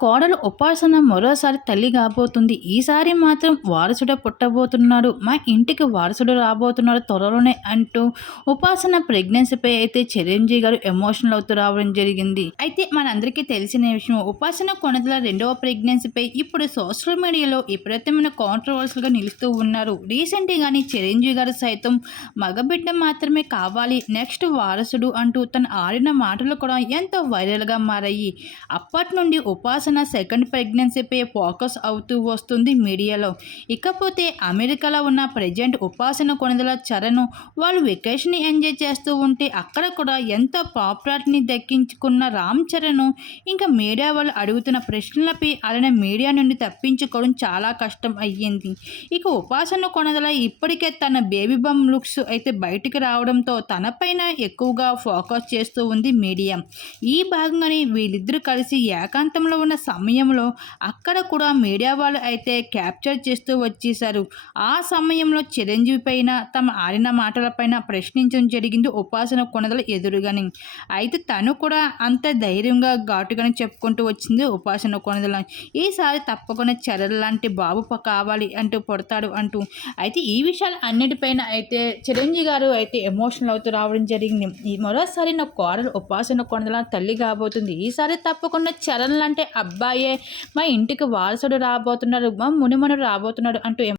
కోడలు ఉపాసన మరోసారి తల్లి కాబోతుంది. ఈసారి మాత్రం వారసుడు పుట్టబోతున్నాడు. మా ఇంటికి వారసుడు రాబోతున్నాడు త్వరలోనే అంటూ ఉపాసన ప్రెగ్నెన్సీపై అయితే చిరంజీవి గారు ఎమోషనల్ అవుతూ రావడం జరిగింది. అయితే మనందరికీ తెలిసిన విషయం ఉపాసన కొనదల రెండవ ప్రెగ్నెన్సీపై ఇప్పుడు సోషల్ మీడియాలో విపరీతమైన కాంట్రవర్సీగా నిలుస్తూ ఉన్నారు. రీసెంట్గానే చిరంజీవి గారు సైతం మగబిడ్డ మాత్రమే కావాలి నెక్స్ట్ వారసుడు అంటూ తను ఆడిన మాటలు కూడా ఎంతో వైరల్గా మారాయి. అప్పటి నుండి ఉపాసన సెకండ్ ప్రెగ్నెన్సీపై ఫోకస్ అవుతూ వస్తుంది మీడియాలో. ఇకపోతే అమెరికాలో ఉన్న ప్రజెంట్ ఉపాసన కొనుదల చరణ్ వాళ్ళు వెకేషన్ ఎంజాయ్ చేస్తూ ఉంటే అక్కడ కూడా ఎంత పాపులారిటీని దక్కించుకున్న రామ్ చరణ్ ఇంకా మీడియా వాళ్ళు అడుగుతున్న ప్రశ్నలపై అలానే మీడియా నుండి తప్పించుకోవడం చాలా కష్టం అయ్యింది. ఇక ఉపాసన కొనదల ఇప్పటికే తన బేబీ బమ్ లుక్స్ అయితే బయటికి రావడంతో తనపైన ఎక్కువగా ఫోకస్ చేస్తూ ఉంది మీడియా. ఈ భాగంగానే వీళ్ళిద్దరూ కలిసి ఏకాంతంలో ఉన్న సమయంలో అక్కడ కూడా మీడియా వాళ్ళు అయితే క్యాప్చర్ చేస్తూ వచ్చేశారు. ఆ సమయంలో చిరంజీవి పైన తమ ఆడిన మాటలపైన ప్రశ్నించడం జరిగింది. ఉపాసన కొనదల ఎదురుగాని. అయితే తను కూడా అంత ధైర్యంగా ఘాటుగానే చెప్పుకుంటూ వచ్చింది ఉపాసన కొనదల ఈసారి తప్పకుండా చర్యలు లాంటి బాబు కావాలి అంటూ పుడతాడు అంటూ. అయితే ఈ విషయాలు అన్నిటిపైన అయితే చిరంజీవి గారు అయితే ఎమోషనల్ అవుతూ రావడం జరిగింది. ఈ మరోసారి నా కోడలు ఉపాసన కొనదల తల్లి కాబోతుంది. ఈసారి తప్పకుండా చరణ్ లాంటి అబ్బాయే మా ఇంటికి వారసుడు రాబోతున్నాడు మా మునిమనుడు రాబోతున్నాడు అంటూ